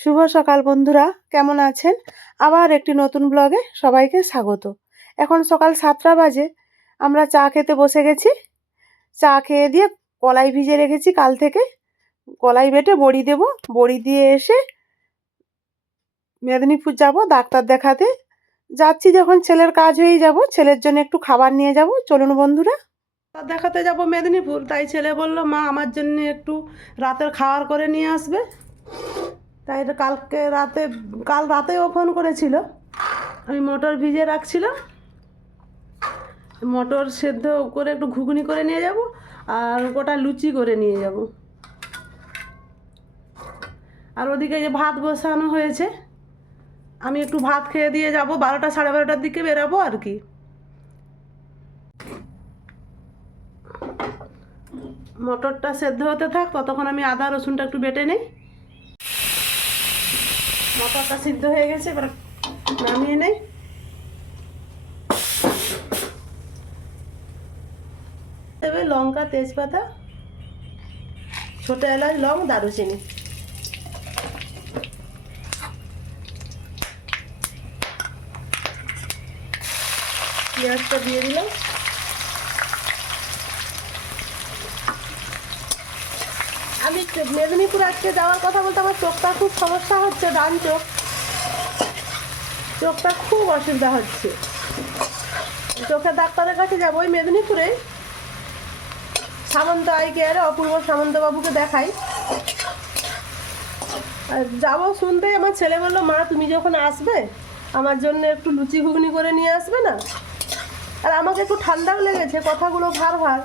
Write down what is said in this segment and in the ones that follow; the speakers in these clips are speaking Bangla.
শুভ সকাল বন্ধুরা, কেমন আছেন? আবার একটি নতুন ব্লগে সবাইকে স্বাগত। এখন সকাল 7টা বাজে। আমরা চা খেতে বসে গেছি। চা খেয়ে দিয়ে কলাই ভিজে রেখেছি কাল থেকে। কলাই বেটে বড়ি দেব। বড়ি দিয়ে এসে মেদিনীপুর যাব ডাক্তার দেখাতে। যাচ্ছি যখন ছেলের কাজ হয়েই যাব, ছেলের জন্য একটু খাবার নিয়ে যাব। চলুন বন্ধুরা। ডাক্তার দেখাতে যাব মেদিনীপুর, তাই ছেলে বলল মা আমার জন্য একটু রাতের খাবার করে নিয়ে আসবে। তাই তো কাল রাতেও ফোন করেছিল। আমি মটর ভিজিয়ে রাখছিলাম, মটর সেদ্ধ করে একটু ঘুগনি করে নিয়ে যাব আর গোটা লুচি করে নিয়ে যাব। আর ওদিকে যে ভাত বসানো হয়েছে, আমি একটু ভাত খেয়ে দিয়ে যাব। 12টা সাড়ে 12টার দিকে বেরাবো আর কি। মটরটা সেদ্ধ হতে থাক, ততক্ষণ আমি আদা রসুনটা একটু বেটে নেই। মটরটা সিদ্ধ হয়ে গেছে, এবার নামিয়ে নেই। দেবে লঙ্কা, তেজপাতা, ছোটো এলাচ, লং, দারুচিনি। পেঁয়াজটা দিয়ে দিলাম। আমি মেদিনীপুর আজকে যাওয়ার কথা বলতে আমার চোখটা খুব সমস্যা হচ্ছে, ডান চোখটা খুব অসুবিধা হচ্ছে। চোখের ডাক্তারের কাছে যাবো ওই মেদিনীপুরে, সামন্ত আই কেয়ারে অপূর্ব সামন্তবাবুকে দেখাই। আর যাবো শুনতেই আমার ছেলে বললো মা তুমি যখন আসবে আমার জন্য একটু লুচি ঘুগনি করে নিয়ে আসবে না। আর আমাকে একটু ঠান্ডাও লেগেছে, কথাগুলো ভার।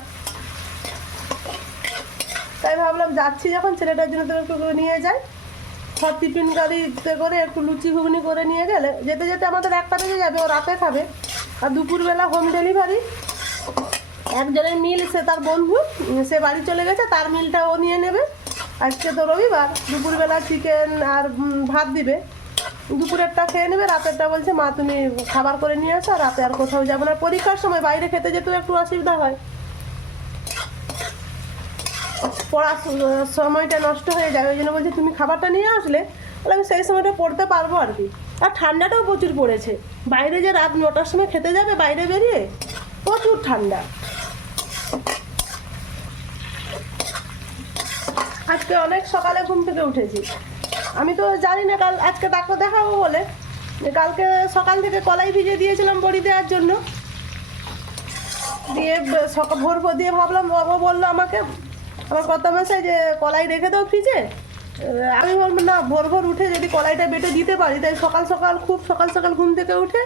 তাই ভাবলাম যাচ্ছি যখন ছেলেটার জন্য তো একটু নিয়ে যাই। সব টিফিন গাড়িতে করে একটু লুচি ঘুগনি করে নিয়ে গেলে যেতে যেতে আমাদের 1টা বেজে যাবে, ও রাতে খাবে। আর দুপুরবেলা হোম ডেলিভারি। একজনের মিল, সে তার বন্ধু, সে বাড়ি চলে গেছে, তার মিলটা ও নিয়ে নেবে। আজকে তো রবিবার, দুপুরবেলা চিকেন আর ভাত দিবে। দুপুরেরটা খেয়ে নেবে, রাতেরটা বলছে মা তুমি খাবার করে নিয়ে আসো, রাতে আর কোথাও যাবো না। পরীক্ষার সময় বাইরে খেতে যেতেও একটু অসুবিধা হয়, পড়ার সময়টা নষ্ট হয়ে যায়। ওই জন্য বলছে তুমি খাবারটা নিয়ে আসলে তাহলে আমি সেই সময়টা পড়তে পারবো আর কি। আর ঠান্ডাটাও প্রচুর পড়েছে। বাইরে যে রাত 9টার সময় খেতে যাবে, বাইরে বেরিয়ে প্রচুর ঠান্ডা। আজকে অনেক সকালে ঘুম থেকে উঠেছি। আমি তো জানি না আজকে ডাক্তার দেখাবো বলে, কালকে সকাল থেকে কলাই ভিজে দিয়েছিলাম বড়ি দেওয়ার জন্য। দিয়ে ভোর দিয়ে ভাবলাম, ও বললো আমাকে, আমার কর্তা মশাই, যে কলাই রেখে দাও ফ্রিজে। আমি বলবো না, ভোর উঠে যদি কলাইটা বেটে দিতে পারি। তাই খুব সকাল ঘুম থেকে উঠে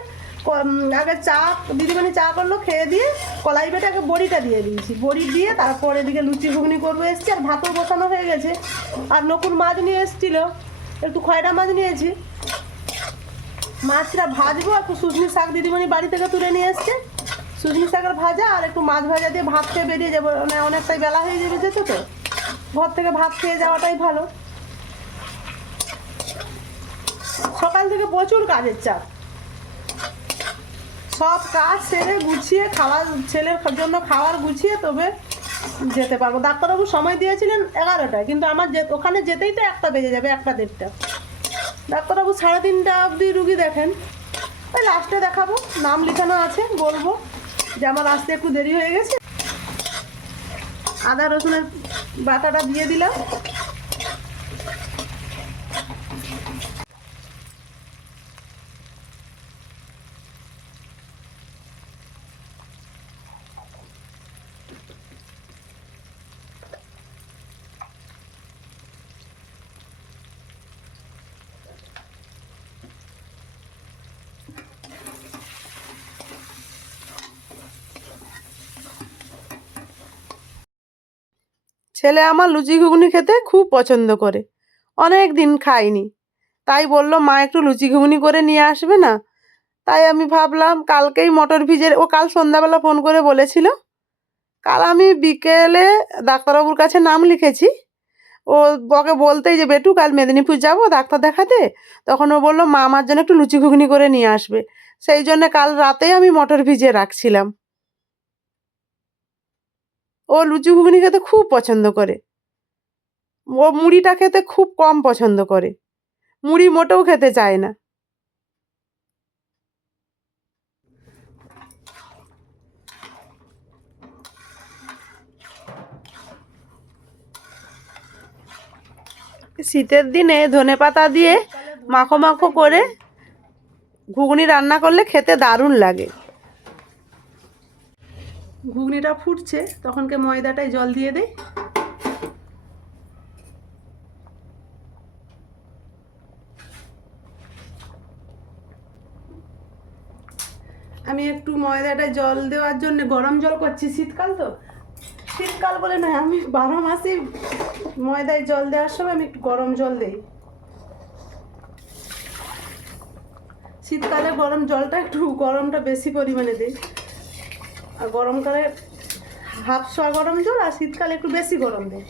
আগে দিদিমণি চা করলো, খেয়ে দিয়ে কলাই বেটে আগে বড়িটা দিয়ে দিয়েছি। বড়ি দিয়ে তারপর এদিকে লুচি ঘুগনি করবো এসছি। আর ভাতও বসানো হয়ে গেছে। আর নকুল মাছ নিয়ে এসেছিলো, একটু খয়রা মাছ নিয়েছি। মাছটা ভাজবো, একটু সুজনি শাক দিদিমণি বাড়ি থেকে তুলে নিয়ে এসছে, সুজনি শাকের ভাজা আর একটু মাছ ভাজা দিয়ে ভাত খেয়ে বেরিয়ে যাবো। মানে অনেকটাই বেলা হয়ে যাবে, যেত তো ঘর থেকে ভাত খেয়ে যাওয়াটাই ভালো। সকাল থেকে প্রচুর কাজের চাপ, সব কাজ সেরে গুছিয়ে ছেলের জন্য খাবার গুছিয়ে তবে যেতে পারবো। ডাক্তারবাবু সময় দিয়েছিলেন 11টায়, কিন্তু আমার ওখানে যেতেই তো 1টা বেজে যাবে, 1টা 1:30। ডাক্তারবাবু 3:30 অবধি রুগী দেখেন। ওই লাস্টে দেখাবো, নাম লেখানো আছে, বলবো যে আমার আসতে একটু দেরি হয়ে গেছে। আদা রসুনের বাটাটা দিয়ে দিলাম। ছেলে আমার লুচি ঘুগনি খেতে খুব পছন্দ করে, অনেক দিন খাইনি। তাই বলল মা একটু লুচি ঘুগনি করে নিয়ে আসবে না। তাই আমি ভাবলাম কালকেই মটর ভিজে, ও কাল সন্ধ্যাবেলা ফোন করে বলেছিল। কাল আমি বিকেলে ডাক্তারবাবুর কাছে নাম লিখেছি। ও ওকে বলতেই যে বেটু কাল মেদিনীপুর যাব ডাক্তার দেখাতে, তখন ও বললো মা আমার জন্য একটু লুচি ঘুগনি করে নিয়ে আসবে। সেই জন্য কাল রাতেই আমি মটর ভিজিয়ে রাখছিলাম। ও লুচি ঘুগনি খেতে খুব পছন্দ করে। ও মুড়িটা খেতে খুব কম পছন্দ করে। মুড়ি মোটেও খেতে চায় না। শীতের দিনে ধনেপাতা দিয়ে মাখো মাখো করে ঘুগনি রান্না করলে খেতে দারুণ লাগে। ঘুগনিটা ফুটছে, তখনকে ময়দাটায় জল দিয়ে দেই। আমি একটু ময়দাটায় জল দেওয়ার জন্য গরম জল করছি, শীতকাল তো, শীতকাল বলে নয়, আমি 12 মাসই ময়দায় জল দেওয়ার সময় আমি একটু গরম জল দিই। শীতকালে গরম জলটা একটু গরমটা বেশি পরিমাণে দিই, আর গরমকালে হাফ শোয়া গরম জল, আর শীতকালে একটু বেশি গরম দিই।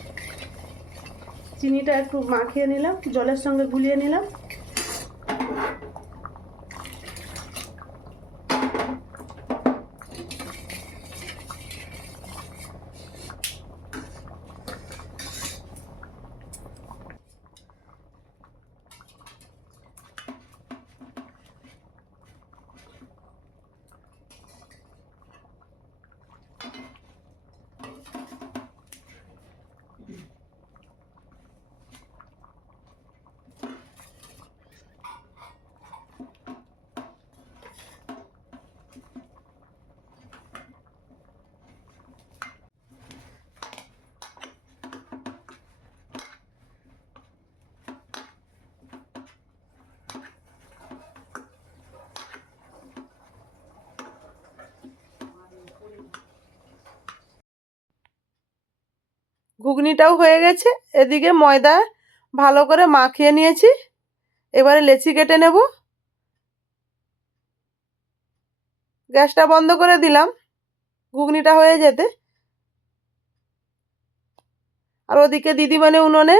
চিনিটা একটু মাখিয়ে নিলাম, জলের সঙ্গে গুলিয়ে নিলাম। ঘুগনিটাও হয়ে গেছে, এদিকে ময়দা ভালো করে মাখিয়ে নিয়েছি। এবারে লেচি কেটে নেব। গ্যাসটা বন্ধ করে দিলাম ঘুগনিটা হয়ে যেতে। আর ওদিকে দিদিমণি উনুনে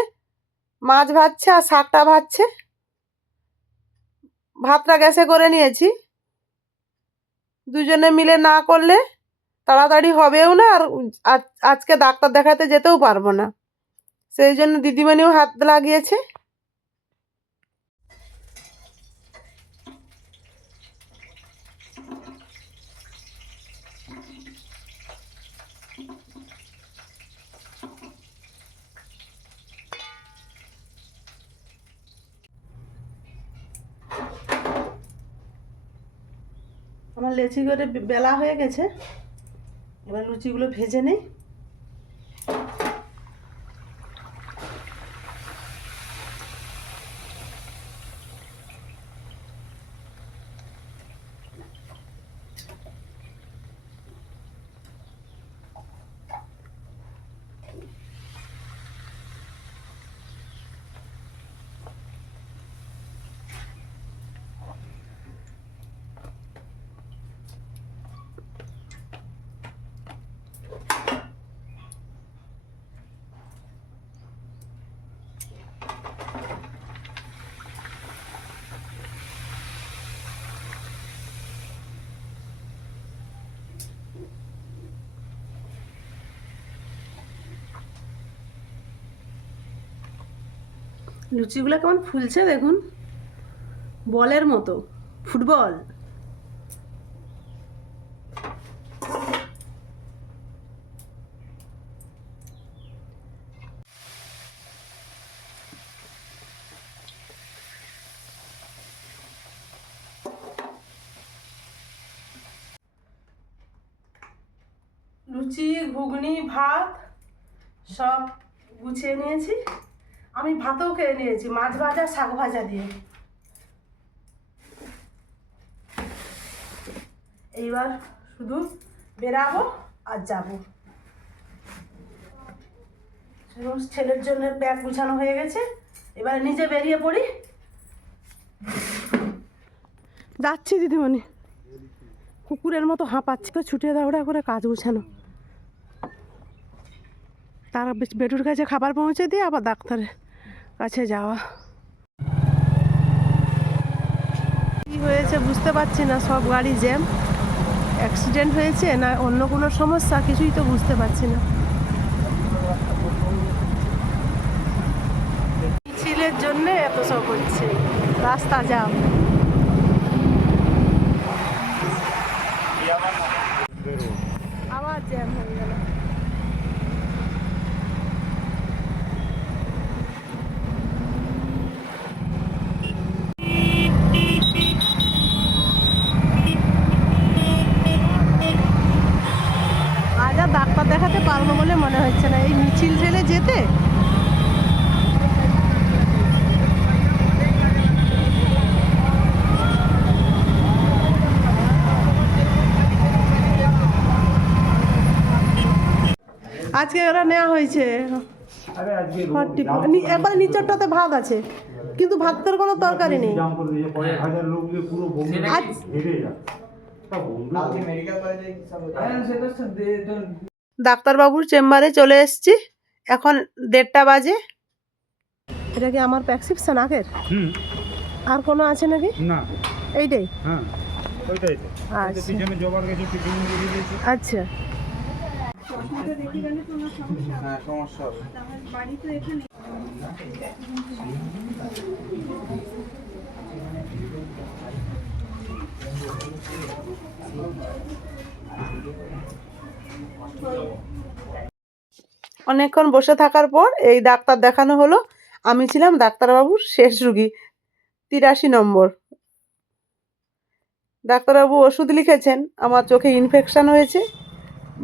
মাছ ভাজছে আর শাকটা ভাজছে। ভাতটা গ্যাসে করে নিয়েছি। দুজনে মিলে না করলে তাড়াতাড়ি হবেও না, আর আজকে ডাক্তার দেখাতে যেতেও পারবো না, সেই জন্য দিদিমণিও হাত লাগিয়েছে। আমার লেচি করে বেলা হয়ে গেছে, এবার লুচিগুলো ভেজে নেই। লুচিগুলো কেমন ফুলছে দেখুন, বলের মতো, ফুটবল। লুচি, ঘুগনি, ভাত সব গুছিয়ে নিয়েছি। আমি ভাতও খেয়ে নিয়েছি, মাছ ভাজা শাক ভাজা দিয়ে। এইবার শুধু বেরাবো আর যাবো। ছেলের জন্য ব্যাগ গুছানো হয়ে গেছে, এবার নিজে বেরিয়ে পড়ি। যাচ্ছি দিদিমণি, কুকুরের মতো হাঁপাচ্ছি তো, ছুটে দাওড়া করে কাজ গুছানো। তারা বেটুর কাছে খাবার পৌঁছে দিয়ে আবার ডাক্তারের কাছে যাওয়া। কি হয়েছে বুঝতে পারছি না, সব গাড়ি জ্যাম। অ্যাক্সিডেন্ট হয়েছে না অন্য কোনো সমস্যা, কিছুই তো বুঝতে পারছি না। মিছিলের জন্য জন্যে এত সব হচ্ছে, রাস্তা জ্যাম। আবার জ্যাম হয়ে গেল। আজ আর ডাক্তার দেখাতে পারবো বলে মনে হচ্ছে না, এই মিছিল ঠেলে যেতে। আজকে ওরা নেওয়া হয়েছে একবার নিচরটাতে ভাত আছে, কিন্তু ভাতের কোনো তরকারি নেই। ডাক্তারবাবুর চেম্বারে চলে এসেছি, এখন 1:30 বাজে। এটা কি আমার প্রেসক্রিপশন আগের? আর কোনো আছে নাকি? না, এইটাই। হ্যাঁ, ওইটাই। আচ্ছা আচ্ছা। অনেকক্ষণ বসে থাকার পর এই ডাক্তার দেখানো হলো। আমি ছিলাম ডাক্তারবাবুর শেষ রুগী, 83 নম্বর। ডাক্তারবাবু ওষুধ লিখেছেন। আমার চোখে ইনফেকশান হয়েছে,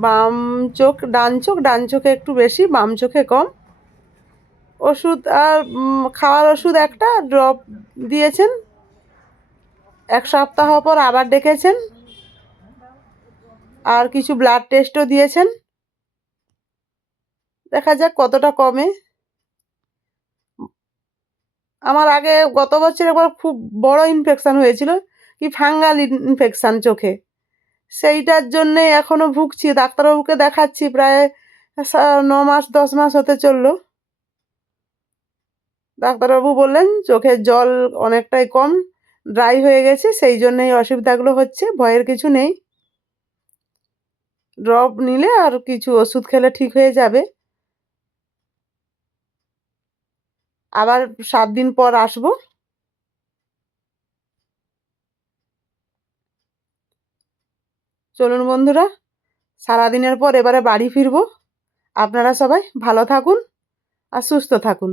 বাম চোখ, ডান চোখে একটু বেশি, বাম চোখে কম। ওষুধ আর খাওয়ার ওষুধ একটা ড্রপ দিয়েছেন। 1 সপ্তাহ পর আবার ডেকেছেন, আর কিছু ব্লাড টেস্টও দিয়েছেন। দেখা যাক কতটা কমে। আমার আগে গত বছর একবার খুব বড় ইনফেকশান হয়েছিল, কি ফাঙ্গাল ইনফেকশান চোখে, সেইটার জন্যে এখনো ভুগছি। ডাক্তারবাবুকে দেখাচ্ছি, প্রায় 9 মাস 10 মাস হতে চললো। ডাক্তারবাবু বললেন চোখের জল অনেকটাই কম, ড্রাই হয়ে গেছে, সেই জন্যই অসুবিধাগুলো হচ্ছে। ভয়ের কিছু নেই, ড্রপ নিলে আর কিছু ওষুধ খেলে ঠিক হয়ে যাবে। আবার 7 দিন পর আসবো। চলুন বন্ধুরা, সারাদিনের পর এবারে বাড়ি ফিরবো। আপনারা সবাই ভালো থাকুন আর সুস্থ থাকুন।